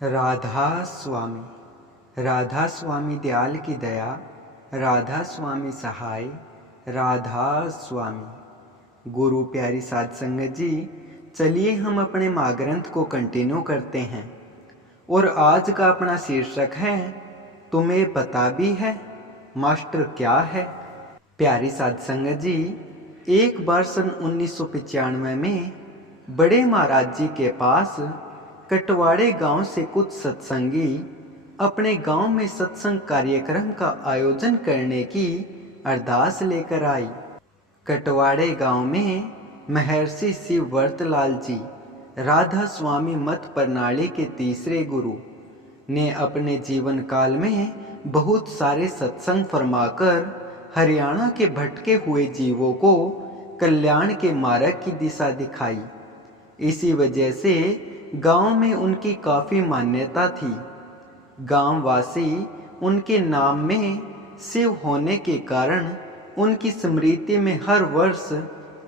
राधा स्वामी। राधा स्वामी दयाल की दया, राधा स्वामी सहाय, राधा स्वामी। गुरु प्यारी साध संगत जी, चलिए हम अपने माँ ग्रंथ को कंटिन्यू करते हैं। और आज का अपना शीर्षक है, तुम्हें पता भी है मास्टर क्या है। प्यारी साध संगत जी, एक बार सन 1995 में बड़े महाराज जी के पास कटवाड़े गांव से कुछ सत्संगी अपने गांव में सत्संग कार्यक्रम का आयोजन करने की अरदास लेकर आई। कटवाड़े गांव में महर्षि शिव वर्तलाल जी, राधा स्वामी मत प्रणाली के तीसरे गुरु, ने अपने जीवन काल में बहुत सारे सत्संग फरमाकर हरियाणा के भटके हुए जीवों को कल्याण के मार्ग की दिशा दिखाई। इसी वजह से गांव में उनकी काफी मान्यता थी। गांववासी उनके नाम में शिव होने के कारण उनकी स्मृति में हर वर्ष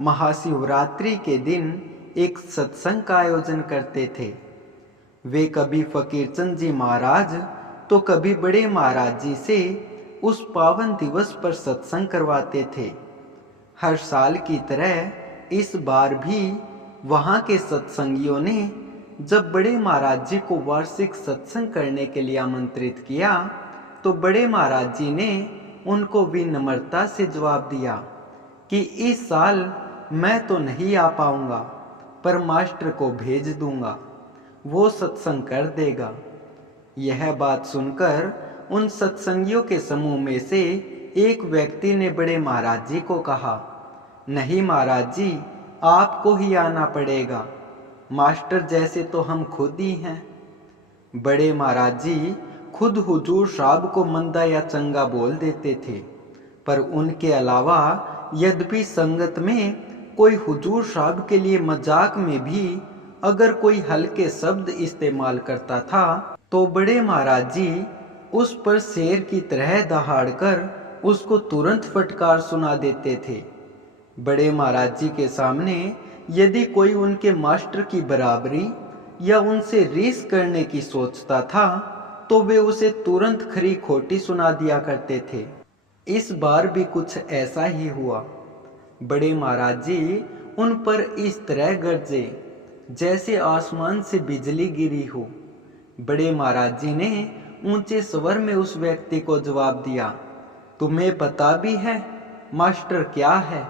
महाशिवरात्रि के दिन एक सत्संग का आयोजन करते थे। वे कभी फकीरचंद जी महाराज तो कभी बड़े महाराज जी से उस पावन दिवस पर सत्संग करवाते थे। हर साल की तरह इस बार भी वहां के सत्संगियों ने जब बड़े महाराज जी को वार्षिक सत्संग करने के लिए आमंत्रित किया, तो बड़े महाराज जी ने उनको विनम्रता से जवाब दिया कि इस साल मैं तो नहीं आ पाऊंगा, पर मास्टर को भेज दूंगा, वो सत्संग कर देगा। यह बात सुनकर उन सत्संगियों के समूह में से एक व्यक्ति ने बड़े महाराज जी को कहा, नहीं महाराज जी, आपको ही आना पड़ेगा, मास्टर जैसे तो हम खुद ही हैं। बड़े महाराज जी खुद हुजूर साहब को मंदा या चंगा बोल देते थे, पर उनके अलावा यद्यपि संगत में कोई हुजूर साहब के लिए मजाक में भी अगर कोई हल्के शब्द इस्तेमाल करता था, तो बड़े महाराज जी उस पर शेर की तरह दहाड़कर उसको तुरंत फटकार सुना देते थे। बड़े महाराज जी के सामने यदि कोई उनके मास्टर की बराबरी या उनसे रीस करने की सोचता था, तो वे उसे तुरंत खरी खोटी सुना दिया करते थे। इस बार भी कुछ ऐसा ही हुआ। बड़े महाराज जी उन पर इस तरह गरजे जैसे आसमान से बिजली गिरी हो। बड़े महाराज जी ने ऊंचे स्वर में उस व्यक्ति को जवाब दिया, तुम्हें पता भी है मास्टर क्या है?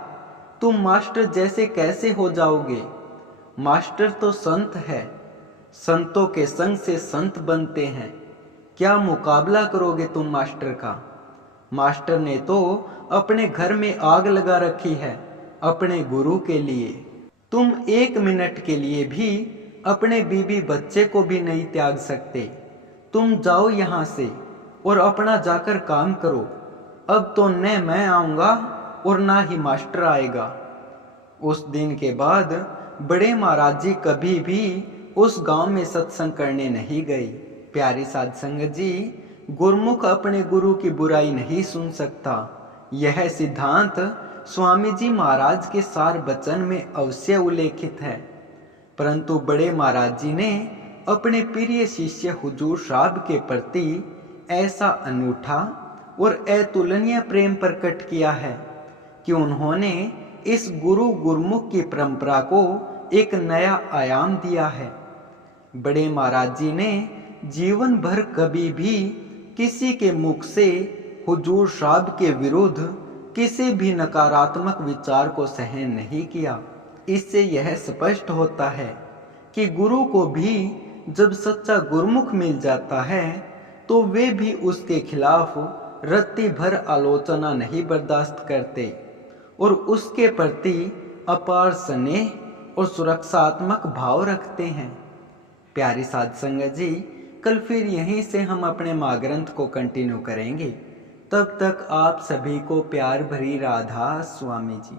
तुम मास्टर जैसे कैसे हो जाओगे? मास्टर तो संत है, संतों के संग से संत बनते हैं। क्या मुकाबला करोगे तुम मास्टर का? मास्टर ने तो अपने घर में आग लगा रखी है अपने गुरु के लिए। तुम 1 मिनट के लिए भी अपने बीबी बच्चे को भी नहीं त्याग सकते। तुम जाओ यहाँ से और अपना जाकर काम करो। अब तो न मैं आऊँगा और ना ही मास्टर आएगा। उस दिन के बाद बड़े महाराज जी कभी भी उस गांव में सत्संग करने नहीं गए। प्यारी साध संगत जी, गुरमुख अपने गुरु की बुराई नहीं सुन सकता। यह सिद्धांत स्वामी जी महाराज के सार वचन में अवश्य उल्लेखित है। परंतु बड़े महाराज जी ने अपने प्रिय शिष्य हुजूर साहब के प्रति ऐसा अनूठा और अतुलनीय प्रेम प्रकट किया है कि उन्होंने इस गुरु गुरमुख की परंपरा को एक नया आयाम दिया है। बड़े महाराज जी ने जीवन भर कभी भी किसी के मुख से हुजूर साहब के विरुद्ध किसी भी नकारात्मक विचार को सहन नहीं किया। इससे यह स्पष्ट होता है कि गुरु को भी जब सच्चा गुरमुख मिल जाता है, तो वे भी उसके खिलाफ रत्ती भर आलोचना नहीं बर्दाश्त करते और उसके प्रति अपार स्नेह और सुरक्षात्मक भाव रखते हैं। प्यारी साध संगत जी, कल फिर यहीं से हम अपने माँ ग्रंथ को कंटिन्यू करेंगे। तब तक आप सभी को प्यार भरी राधा स्वामी जी।